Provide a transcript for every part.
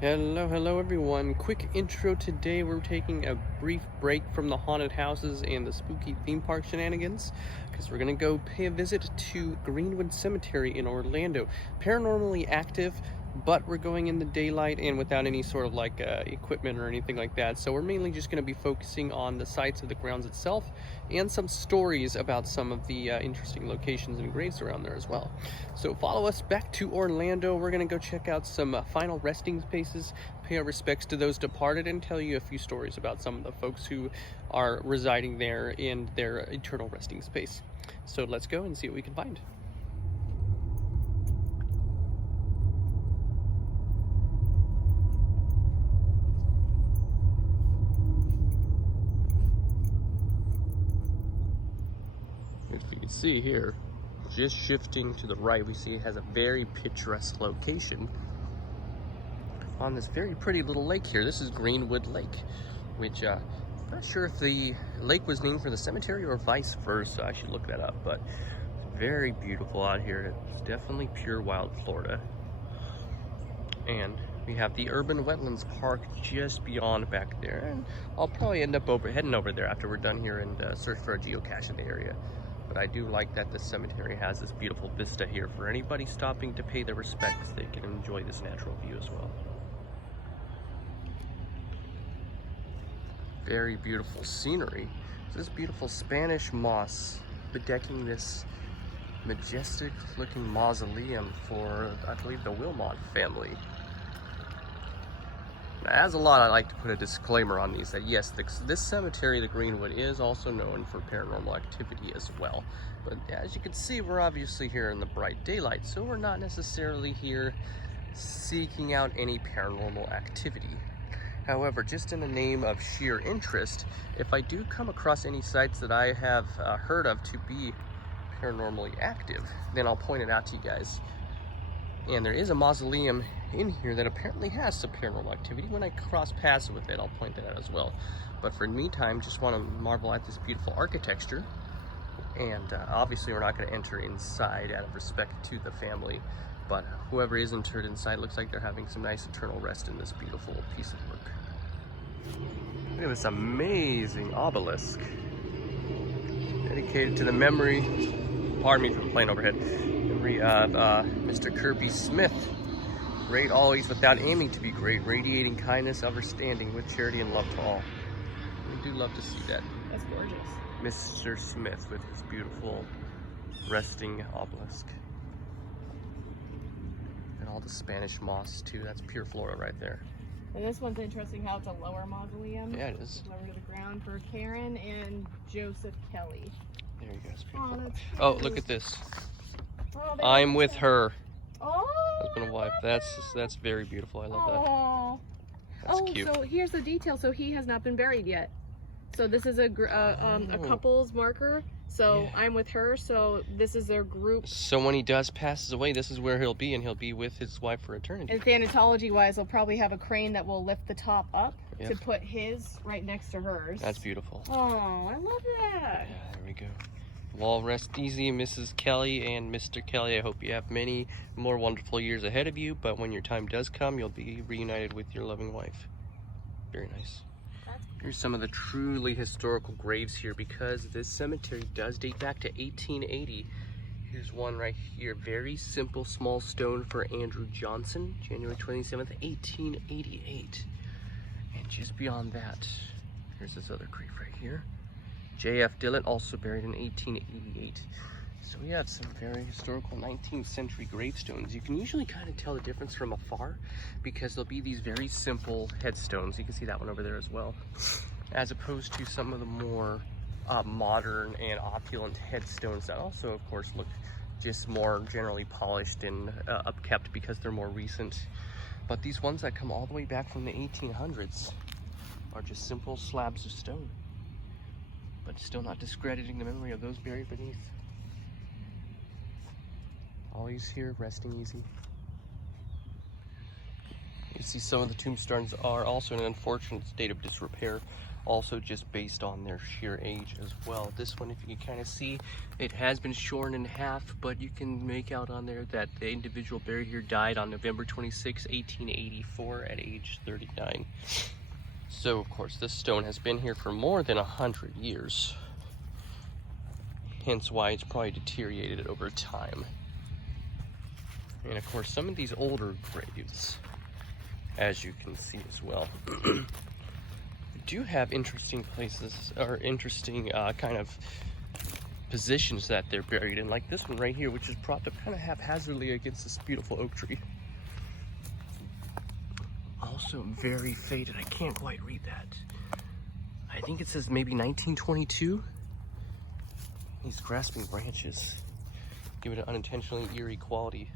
Hello everyone. Quick intro today. We're taking a brief break from the haunted houses and the spooky theme park shenanigans because we're going to go pay a visit to Greenwood Cemetery in Orlando. Paranormally active, but we're going in the daylight and without any sort of equipment or anything like that. So we're mainly just going to be focusing on the sites of the grounds itself and some stories about some of the interesting locations and graves around there as well. So follow us back to Orlando. We're going to go check out some final resting places, pay our respects to those departed, and tell you a few stories about some of the folks who are residing there in their eternal resting space. So let's go and see what we can find. If you can see here, just shifting to the right, we see it has a very picturesque location on this very pretty little lake here. This is Greenwood Lake, which I'm not sure if the lake was named for the cemetery or vice versa. I should look that up, but it's very beautiful out here. It's definitely pure wild Florida. And we have the Urban Wetlands Park just beyond back there, and I'll probably end up heading over there after we're done here and search for a geocache in the area. But I do like that the cemetery has this beautiful vista here. For anybody stopping to pay their respects, they can enjoy this natural view as well. Very beautiful scenery. This beautiful Spanish moss bedecking this majestic looking mausoleum for, I believe, the Wilmot family. Now, as a lot, I like to put a disclaimer on these that yes, this cemetery, the Greenwood, is also known for paranormal activity as well. But as you can see, we're obviously here in the bright daylight, so we're not necessarily here seeking out any paranormal activity. However, just in the name of sheer interest, if I do come across any sites that I have heard of to be paranormally active, then I'll point it out to you guys. And there is a mausoleum in here that apparently has some paranormal activity. When I cross paths with it, I'll point that out as well. But for the meantime, just want to marvel at this beautiful architecture. And obviously we're not going to enter inside out of respect to the family. But whoever is interred inside looks like they're having some nice eternal rest in this beautiful piece of work. Look at this amazing obelisk dedicated to the memory, pardon me for the plane overhead, memory of Mr. Kirby Smith. Great always without aiming to be great, radiating kindness, understanding with charity and love to all. We do love to see that. That's gorgeous. Mr. Smith with his beautiful resting obelisk. And all the Spanish moss too. That's pure Florida right there. And this one's interesting how it's a lower mausoleum. Yeah, it is. Lower to the ground for Karen and Joseph Kelly. There you go. It's Oh, beautiful. that's Oh, cute. look at this. Oh, I'm with her. Oh, Husband and wife. That's very beautiful. I love that. Oh, That's cute. So here's the detail. So he has not been buried yet. So this is a couple's marker. So Yeah. I'm with her. So this is their group. So when he does passes away, this is where he'll be, and he'll be with his wife for eternity. And thanatology wise, they'll probably have a crane that will lift the top up Yep. to put his right next to hers. That's beautiful. Oh, I love that. Yeah, there we go. Well, rest easy, Mrs. Kelly and Mr. Kelly. I hope you have many more wonderful years ahead of you, but when your time does come, you'll be reunited with your loving wife. Very nice. Here's some of the truly historical graves here, because this cemetery does date back to 1880. Here's one right here. Very simple small stone for Andrew Johnson, January 27th, 1888. And just beyond that, here's this other grave right here. J.F. Dillon, also buried in 1888. So we have some very historical 19th century gravestones. You can usually kind of tell the difference from afar because there'll be these very simple headstones. You can see that one over there as well. As opposed to some of the more modern and opulent headstones that also, of course, look just more generally polished and upkept because they're more recent. But these ones that come all the way back from the 1800s are just simple slabs of stone, but still not discrediting the memory of those buried beneath. Always here, resting easy. You see some of the tombstones are also in an unfortunate state of disrepair. also just based on their sheer age as well. This one, if you can kind of see, it has been shorn in half, but you can make out on there that the individual buried here died on November 26, 1884 at age 39. So of course this stone has been here for more than 100 years, hence why it's probably deteriorated over time. And of course some of these older graves, as you can see as well, do have interesting places, or interesting kind of positions that they're buried in, like this one right here, which is propped up kind of haphazardly against this beautiful oak tree. Also very faded. I can't quite read that. I think it says maybe 1922. These grasping branches give it an unintentionally eerie quality.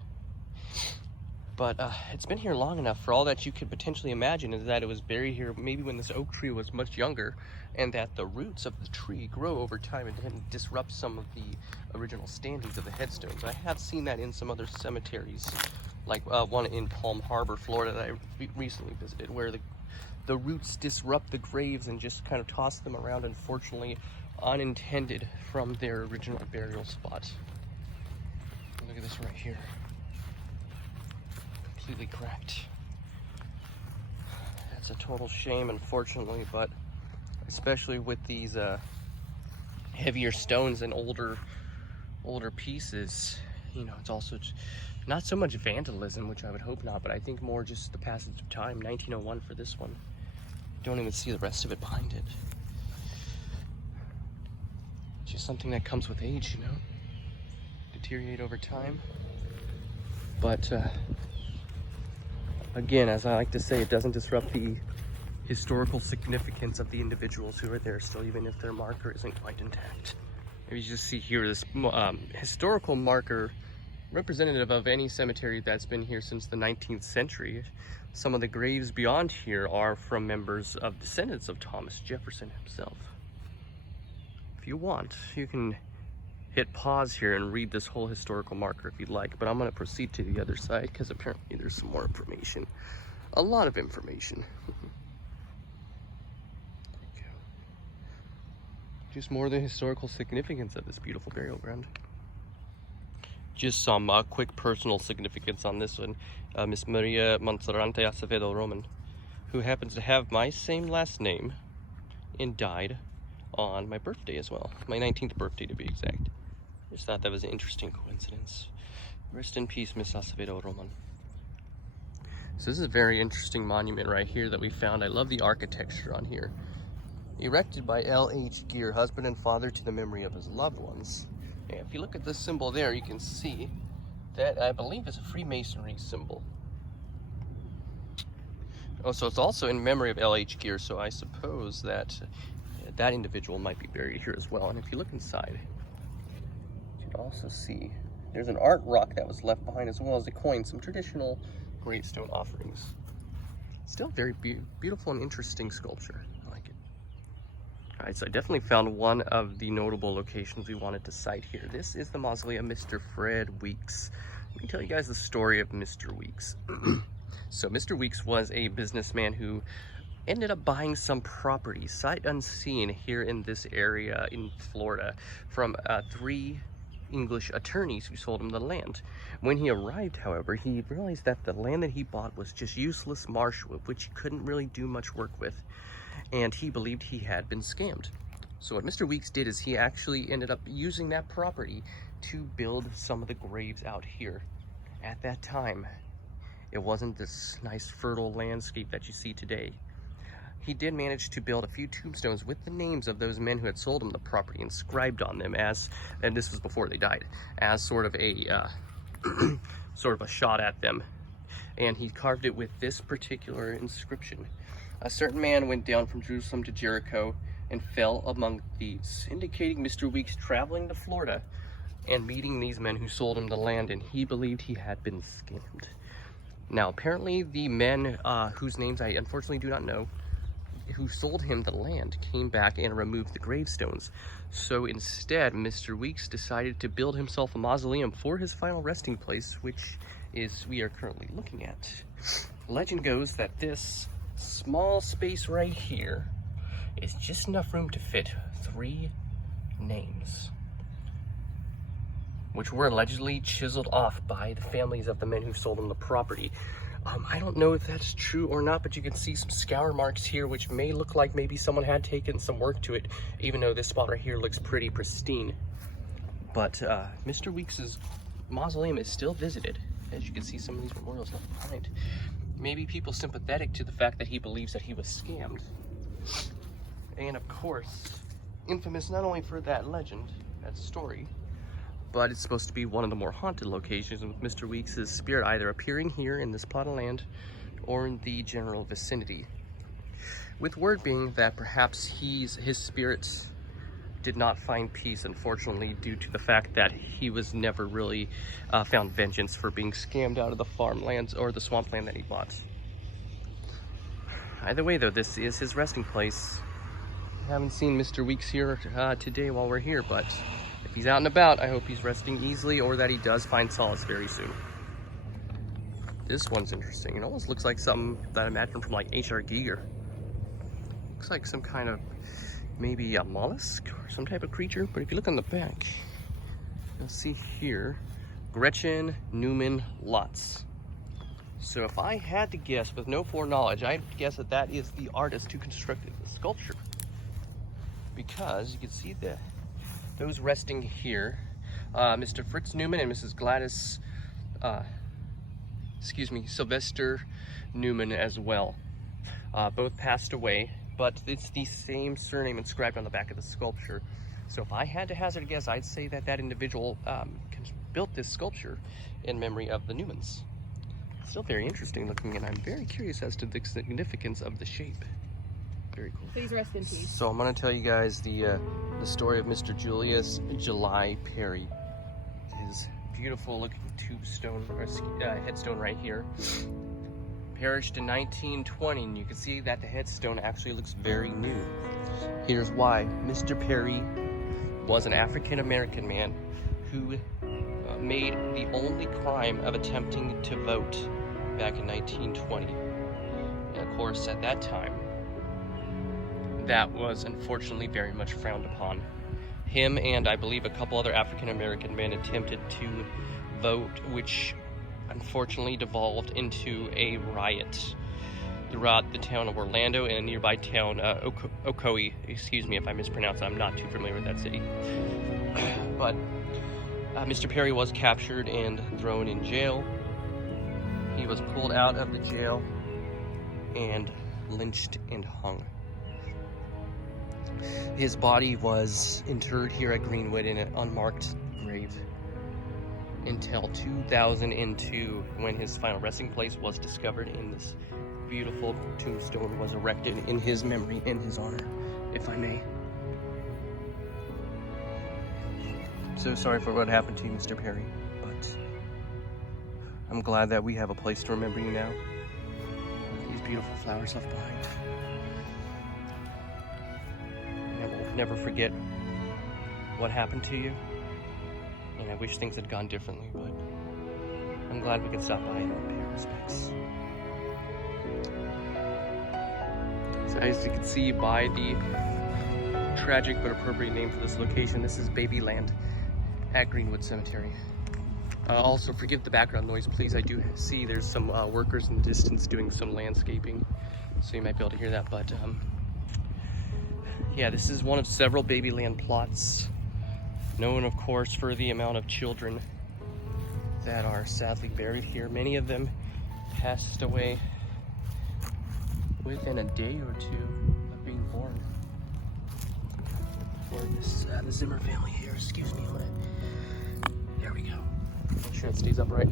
But it's been here long enough for all that you could potentially imagine is that it was buried here maybe when this oak tree was much younger, and that the roots of the tree grow over time and then disrupt some of the original standings of the headstones. I have seen that in some other cemeteries, like one in Palm Harbor, Florida, that I recently visited, where the roots disrupt the graves and just kind of toss them around, unfortunately unintended, from their original burial spot. Look at this right here. Completely cracked. That's a total shame, unfortunately, but especially with these heavier stones and older pieces, you know, it's also not so much vandalism, which I would hope not, but I think more just the passage of time. 1901 for this one. Don't even see the rest of it behind it. Just something that comes with age, you know, deteriorate over time. But again, as I like to say, it doesn't disrupt the historical significance of the individuals who are there still, even if their marker isn't quite intact. You just see here this historical marker representative of any cemetery that's been here since the 19th century. Some of the graves beyond here are from members of descendants of Thomas Jefferson himself. If you want, you can hit pause here and read this whole historical marker if you'd like, but I'm going to proceed to the other side because apparently there's some more information. A lot of information. Just more of the historical significance of this beautiful burial ground. Just some quick personal significance on this one. Miss Maria Monserrate Acevedo Roman, who happens to have my same last name and died on my birthday as well. My 19th birthday, to be exact. Just thought that was an interesting coincidence. Rest in peace, Miss Acevedo Roman. So this is a very interesting monument right here that we found. I love the architecture on here. Erected by L.H. Gear, husband and father to the memory of his loved ones. And if you look at this symbol there, you can see that I believe is a Freemasonry symbol. Oh, so it's also in memory of L.H. Gear, so I suppose that that individual might be buried here as well. And if you look inside, you can also see there's an art rock that was left behind, as well as a coin, some traditional gravestone offerings. Still very beautiful and interesting sculpture. I like it. All right, so I definitely found one of the notable locations we wanted to cite here. This is the mausoleum of Mr. Fred Weeks. Let me tell you guys the story of Mr. Weeks. So Mr. Weeks was a businessman who ended up buying some property, sight unseen, here in this area in Florida from 3 English attorneys who sold him the land. When he arrived, however, he realized that the land that he bought was just useless marsh, which he couldn't really do much work with, and he believed he had been scammed. So what Mr. Weeks did is he actually ended up using that property to build some of the graves out here. At that time, it wasn't this nice fertile landscape that you see today. He did manage to build a few tombstones with the names of those men who had sold him the property inscribed on them, as, and this was before they died, as sort of a sort of a shot at them. And he carved it with this particular inscription: "A certain man went down from Jerusalem to Jericho and fell among thieves," indicating Mr. Weeks traveling to Florida and meeting these men who sold him the land, and he believed he had been scammed. Now, apparently the men whose names I unfortunately do not know, who sold him the land, came back and removed the gravestones. So instead, Mr. Weeks decided to build himself a mausoleum for his final resting place, which is we are currently looking at. Legend goes that this small space right here is just enough room to fit 3 names, which were allegedly chiseled off by the families of the men who sold them the property. I don't know if that's true or not, but you can see some scour marks here, which may look like maybe someone had taken some work to it, even though this spot right here looks pretty pristine. But Mr. Weeks's mausoleum is still visited. As you can see, some of these memorials left behind. Maybe people sympathetic to the fact that he believes that he was scammed. And of course, infamous not only for that legend, that story, but it's supposed to be one of the more haunted locations, with Mr. Weeks's spirit either appearing here in this plot of land or in the general vicinity. With word being that perhaps his spirit did not find peace, unfortunately, due to the fact that he was never really found vengeance for being scammed out of the farmlands or the swampland that he bought. Either way, though, this is his resting place. I haven't seen Mr. Weeks here today while we're here, but if he's out and about, I hope he's resting easily, or that he does find solace very soon. This one's interesting. It almost looks like something that I imagine from like H.R. Giger. Looks like some kind of maybe a mollusk or some type of creature, but if you look on the back, you'll see here, Gretchen Newman Lotz. So if I had to guess with no foreknowledge, I'd guess that that is the artist who constructed the sculpture, because you can see those resting here, Mr. Fritz Newman and Mrs. Gladys, Sylvester Newman as well. Both passed away, but it's the same surname inscribed on the back of the sculpture. So if I had to hazard a guess, I'd say that that individual built this sculpture in memory of the Newmans. Still very interesting looking, and I'm very curious as to the significance of the shape. Very cool. Please rest in peace. So I'm going to tell you guys the story of Mr. Julius July Perry. His beautiful looking tombstone, or headstone right here. Perished in 1920, and you can see that the headstone actually looks very new. Here's why. Mr. Perry was an African-American man who made the only crime of attempting to vote back in 1920. And of course, at that time, that was unfortunately very much frowned upon. Him and I believe a couple other African-American men attempted to vote, which unfortunately devolved into a riot throughout the town of Orlando and a nearby town, Ocoee. Excuse me if I mispronounce it, I'm not too familiar with that city. But Mr. Perry was captured and thrown in jail. He was pulled out of the jail and lynched and hung. His body was interred here at Greenwood in an unmarked grave until 2002, when his final resting place was discovered and this beautiful tombstone was erected in his memory, in his honor, if I may. So sorry for what happened to you, Mr. Perry, but I'm glad that we have a place to remember you now. These beautiful flowers left behind. I will never forget what happened to you, and I wish things had gone differently, but I'm glad we could stop by and pay our respects. So as you can see by the tragic but appropriate name for this location, this is Babyland at Greenwood Cemetery. Also, forgive the background noise, please. I do see there's some workers in the distance doing some landscaping, so you might be able to hear that, but yeah, this is one of several Babyland plots, known of course for the amount of children that are sadly buried here. Many of them passed away within a day or two of being born. For this the Zimmer family here, excuse me, there we go. Make sure it stays upright.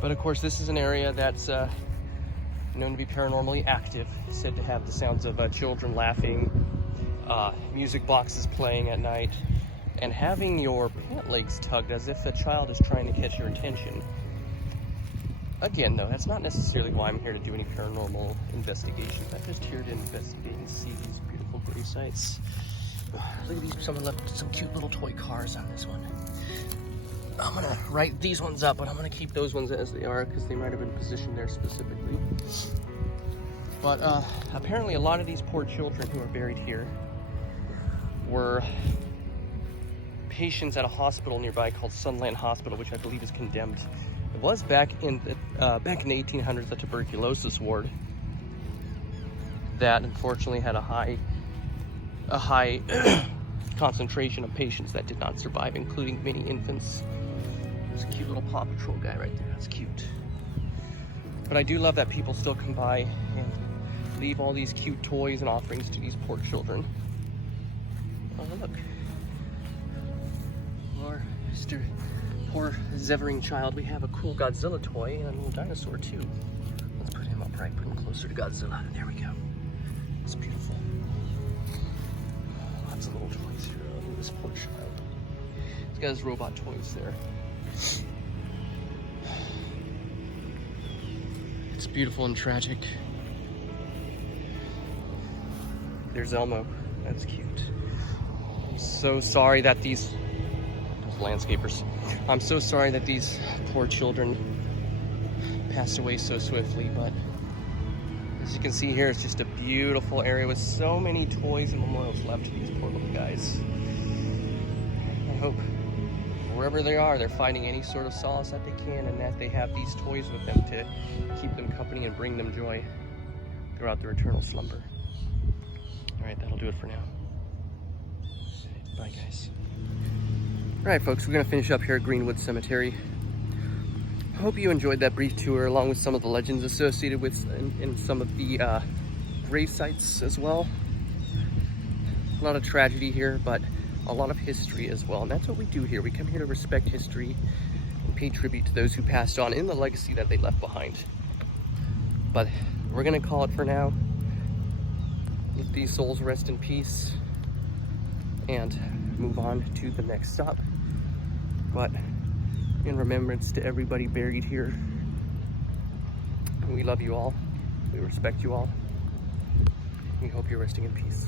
But of course, this is an area that's known to be paranormally active, said to have the sounds of children laughing, music boxes playing at night, and having your pant legs tugged as if a child is trying to catch your attention. Again, though, that's not necessarily why I'm here to do any paranormal investigations. I'm just here to investigate and see these beautiful grave sites. Look at these, someone left some cute little toy cars on this one. I'm gonna write these ones up, but I'm gonna keep those ones as they are because they might have been positioned there specifically. But apparently a lot of these poor children who are buried here were patients at a hospital nearby called Sunland Hospital, which I believe is condemned. It was back in the 1800s, a tuberculosis ward that unfortunately had a high concentration of patients that did not survive, including many infants. There's a cute little Paw Patrol guy right there. That's cute. But I do love that people still come by and leave all these cute toys and offerings to these poor children. Oh, look. Our Mr. Poor Zevering child. We have a cool Godzilla toy and a little dinosaur too. Let's put him upright, put him closer to Godzilla. There we go. It's beautiful. Lots of little toys here. Look at this poor child. He's got his robot toys there. It's beautiful and tragic. There's Elmo. That's cute. I'm so sorry that these landscapers. I'm so sorry that these poor children passed away so swiftly, but as you can see here, it's just a beautiful area with so many toys and memorials left to these poor little guys. I hope wherever they are, they're finding any sort of solace that they can, and that they have these toys with them to keep them company and bring them joy throughout their eternal slumber. All right, that'll do it for now. Bye, guys. All right, folks, we're gonna finish up here at Greenwood Cemetery. I hope you enjoyed that brief tour, along with some of the legends associated with and some of the grave sites as well. A lot of tragedy here, but a lot of history as well, and that's what we do here. We come here to respect history and pay tribute to those who passed on in the legacy that they left behind. But we're gonna call it for now. Let these souls rest in peace and move on to the next stop. But in remembrance to everybody buried here, we love you all, we respect you all, we hope you're resting in peace.